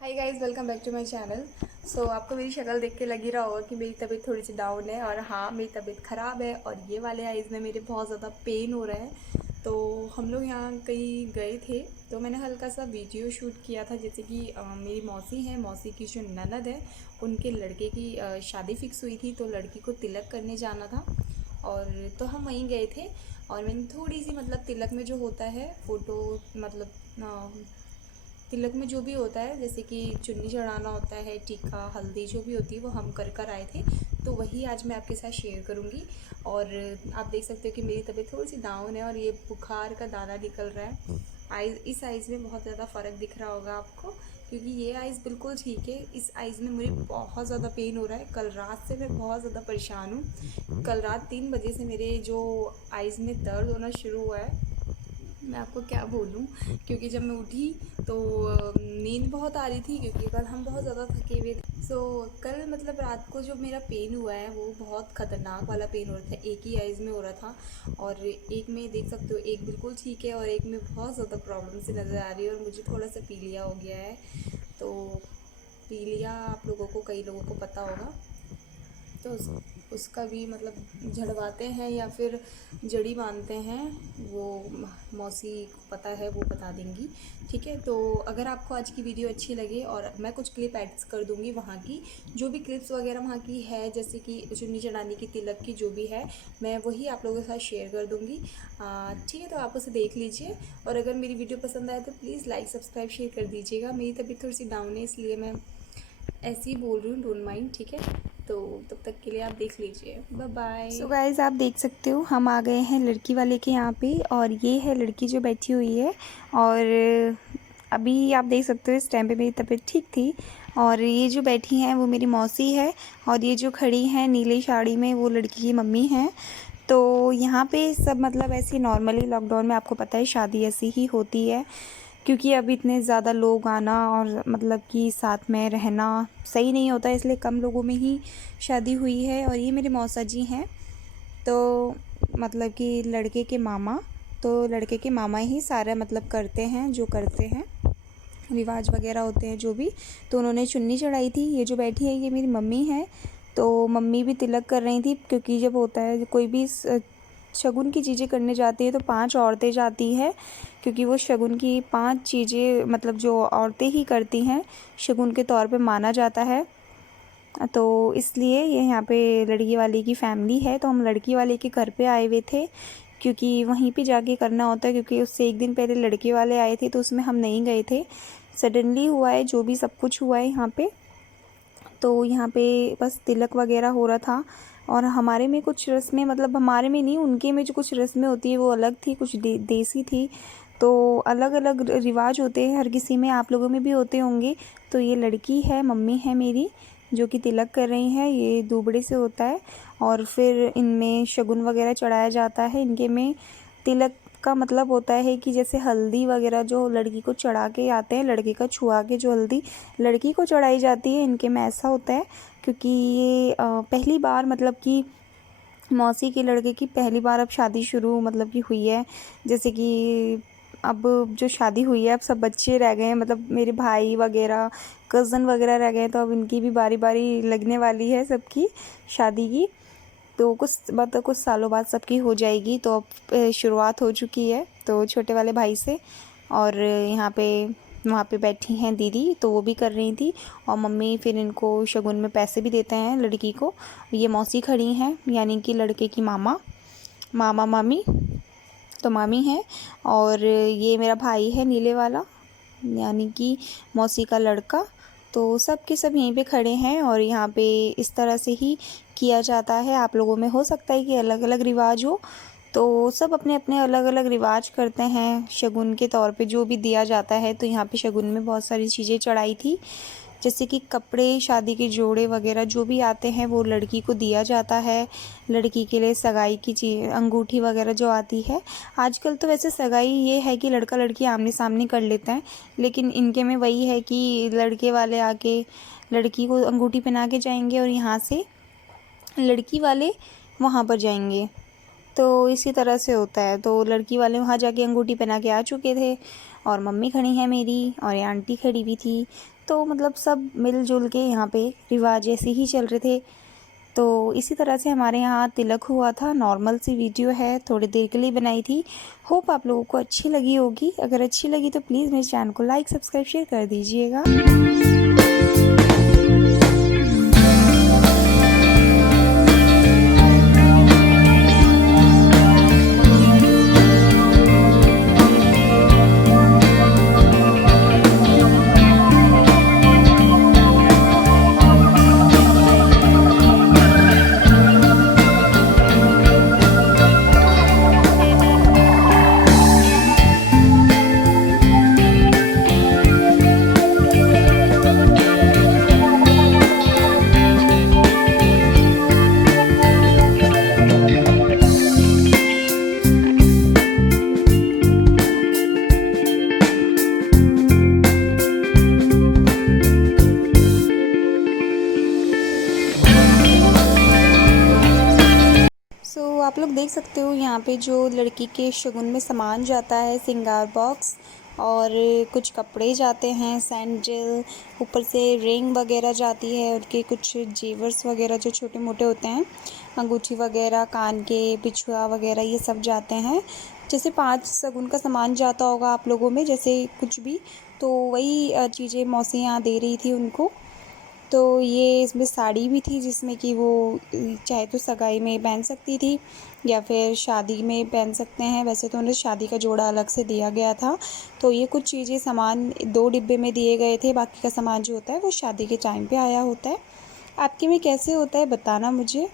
Hi guys, welcome back to my channel. आपको मेरी शक्ल देख के लग ही रहा होगा कि मेरी तबीयत थोड़ी सी डाउन है। और हाँ, मेरी तबीयत ख़राब है और ये वाले आइज़ में मेरे बहुत ज़्यादा पेन हो रहा है। तो हम लोग यहाँ कहीं गए थे, तो मैंने हल्का सा वीडियो शूट किया था। जैसे कि मेरी मौसी है, मौसी की जो ननद है, उनके लड़के की शादी फिक्स हुई थी, तो लड़की को तिलक करने जाना था। और तो हम वहीं गए थे। और मैंने थोड़ी सी मतलब तिलक में जो होता है फ़ोटो, मतलब तिलक में जो भी होता है, जैसे कि चुन्नी चढ़ाना होता है, टीका, हल्दी जो भी होती है, वो हम कर कर आए थे। तो वही आज मैं आपके साथ शेयर करूँगी। और आप देख सकते हो कि मेरी तबीयत थोड़ी सी डाउन है और ये बुखार का दाना निकल रहा है। इस आइज़ में बहुत ज़्यादा फ़र्क दिख रहा होगा आपको, क्योंकि ये आइज़ बिल्कुल ठीक है। इस आइज़ में मुझे बहुत ज़्यादा पेन हो रहा है। कल रात से मैं बहुत ज़्यादा परेशान हूँ। कल रात 3 बजे से मेरे जो आइज़ में दर्द होना शुरू हुआ है, मैं आपको क्या बोलूँ। क्योंकि जब मैं उठी तो नींद बहुत आ रही थी, क्योंकि कल हम बहुत ज़्यादा थके हुए थे। कल मतलब रात को जो मेरा पेन हुआ है वो बहुत ख़तरनाक वाला पेन हो रहा था। एक ही आइज़ में हो रहा था और एक में देख सकते हो, एक बिल्कुल ठीक है और एक में बहुत ज़्यादा प्रॉब्लम से नज़र आ रही है। और मुझे थोड़ा सा पीलिया हो गया है। तो पीलिया आप लोगों को, कई लोगों को पता होगा। तो उसका भी मतलब झड़वाते हैं या फिर जड़ी बांधते हैं, वो मौसी को पता है, वो बता देंगी। ठीक है, तो अगर आपको आज की वीडियो अच्छी लगे, और मैं कुछ क्लिप एड्स कर दूंगी वहाँ की, जो भी क्लिप्स वगैरह वहाँ की है, जैसे कि चुन्नी चढ़ाने की, तिलक की, जो भी है, मैं वही आप लोगों के साथ शेयर कर दूँगी। ठीक है, तो आप उसे देख लीजिए। और अगर मेरी वीडियो पसंद आए तो प्लीज़ लाइक, सब्सक्राइब, शेयर कर दीजिएगा। मेरी तबीयत थोड़ी सी डाउन है, इसलिए मैं ऐसे ही बोल रही हूँ, डोंट माइंड। ठीक है, तो तब तक के लिए आप देख लीजिए। Bye bye. सो गाइज़, आप देख सकते हो हम आ गए हैं लड़की वाले के यहाँ पे। और ये है लड़की जो बैठी हुई है। और अभी आप देख सकते हो इस टाइम पे मेरी तबीयत ठीक थी। और ये जो बैठी हैं वो मेरी मौसी है। और ये जो खड़ी हैं नीली साड़ी में, वो लड़की की मम्मी हैं। तो यहाँ पे सब मतलब ऐसे नॉर्मली, लॉकडाउन में आपको पता है शादी ऐसी ही होती है, क्योंकि अब इतने ज़्यादा लोग आना और मतलब कि साथ में रहना सही नहीं होता, इसलिए कम लोगों में ही शादी हुई है। और ये मेरे मौसा जी हैं। तो मतलब कि लड़के के मामा ही सारा मतलब करते हैं, जो करते हैं रिवाज वगैरह होते हैं जो भी। तो उन्होंने चुन्नी चढ़ाई थी। ये जो बैठी है ये मेरी मम्मी है। तो मम्मी भी तिलक कर रही थी, क्योंकि जब होता है कोई भी शगुन की चीज़ें करने जाती है तो 5 औरतें जाती है, क्योंकि वो शगुन की 5 चीज़ें मतलब जो औरतें ही करती हैं शगुन के तौर पे माना जाता है। तो इसलिए ये यहाँ पे लड़की वाले की फैमिली है, तो हम लड़की वाले के घर पे आए हुए थे, क्योंकि वहीं पे जाके करना होता है। क्योंकि उससे एक दिन पहले लड़के वाले आए थे तो उसमें हम नहीं गए थे। सडनली हुआ है जो भी सब कुछ हुआ है यहाँ पे। तो यहाँ पे बस तिलक वगैरह हो रहा था। और हमारे में कुछ रस्में, मतलब हमारे में नहीं, उनके में जो कुछ रस्में होती है वो अलग थी, कुछ देसी थी। तो अलग अलग रिवाज होते हैं हर किसी में, आप लोगों में भी होते होंगे। तो ये लड़की है, मम्मी है मेरी, जो कि तिलक कर रही हैं। ये दूबड़े से होता है। और फिर इनमें शगुन वगैरह चढ़ाया जाता है। इनके में तिलक का मतलब होता है कि जैसे हल्दी वगैरह जो लड़की को चढ़ा के आते हैं, लड़के का छुआ के जो हल्दी लड़की को चढ़ाई जाती है, इनके में ऐसा होता है। क्योंकि ये पहली बार मतलब कि मौसी के लड़के की पहली बार अब शादी शुरू मतलब कि हुई है। जैसे कि अब जो शादी हुई है, अब सब बच्चे रह गए हैं, मतलब मेरे भाई वगैरह, कज़न वगैरह रह गए हैं। तो अब इनकी भी बारी बारी लगने वाली है सबकी शादी की। तो कुछ सालों बाद सबकी हो जाएगी। तो अब शुरुआत हो चुकी है, तो छोटे वाले भाई से। और यहाँ पे वहाँ पे बैठी हैं दीदी, तो वो भी कर रही थी। और मम्मी फिर इनको शगुन में पैसे भी देते हैं लड़की को। ये मौसी खड़ी हैं, यानी कि लड़के की मामा मामी, तो मामी है। और ये मेरा भाई है नीले वाला, यानी कि मौसी का लड़का। तो सब के सब यहीं पे खड़े हैं। और यहाँ पे इस तरह से ही किया जाता है। आप लोगों में हो सकता है कि अलग अलग रिवाज हो, तो सब अपने अपने अलग अलग रिवाज करते हैं शगुन के तौर पे जो भी दिया जाता है। तो यहाँ पे शगुन में बहुत सारी चीज़ें चढ़ाई थी, जैसे कि कपड़े, शादी के जोड़े वगैरह जो भी आते हैं वो लड़की को दिया जाता है। लड़की के लिए सगाई की चीज़, अंगूठी वगैरह जो आती है। आजकल तो वैसे सगाई ये है कि लड़का लड़की आमने सामने कर लेते हैं, लेकिन इनके में वही है कि लड़के वाले आके लड़की को अंगूठी पहना के जाएंगे और यहाँ से लड़की वाले वहाँ पर जाएंगे। तो इसी तरह से होता है। तो लड़की वाले वहाँ जाके अंगूठी पहना के आ चुके थे। और मम्मी खड़ी है मेरी, और ये आंटी खड़ी हुई थी। तो मतलब सब मिलजुल के यहाँ पे रिवाज ऐसे ही चल रहे थे। तो इसी तरह से हमारे यहाँ तिलक हुआ था। नॉर्मल सी वीडियो है, थोड़ी देर के लिए बनाई थी। होप आप लोगों को अच्छी लगी होगी। अगर अच्छी लगी तो प्लीज़ मेरे चैनल को लाइक सब्सक्राइब शेयर कर दीजिएगा। आप लोग देख सकते हो यहाँ पे जो लड़की के शगुन में सामान जाता है, सिंगार बॉक्स और कुछ कपड़े जाते हैं, सैंडल, ऊपर से रिंग वगैरह जाती है, उनके कुछ जेवर्स वगैरह जो छोटे मोटे होते हैं, अंगूठी वगैरह, कान के बिछुआ वगैरह, ये सब जाते हैं। जैसे 5 शगुन का सामान जाता होगा आप लोगों में, जैसे कुछ भी, तो वही चीज़ें मौसी यहाँ दे रही थी उनको। तो ये इसमें साड़ी भी थी जिसमें कि वो चाहे तो सगाई में पहन सकती थी या फिर शादी में पहन सकते हैं। वैसे तो उन्हें शादी का जोड़ा अलग से दिया गया था। तो ये कुछ चीज़ें सामान 2 डिब्बे में दिए गए थे, बाकी का सामान जो होता है वो शादी के टाइम पे आया होता है। आपके में कैसे होता है बताना मुझे।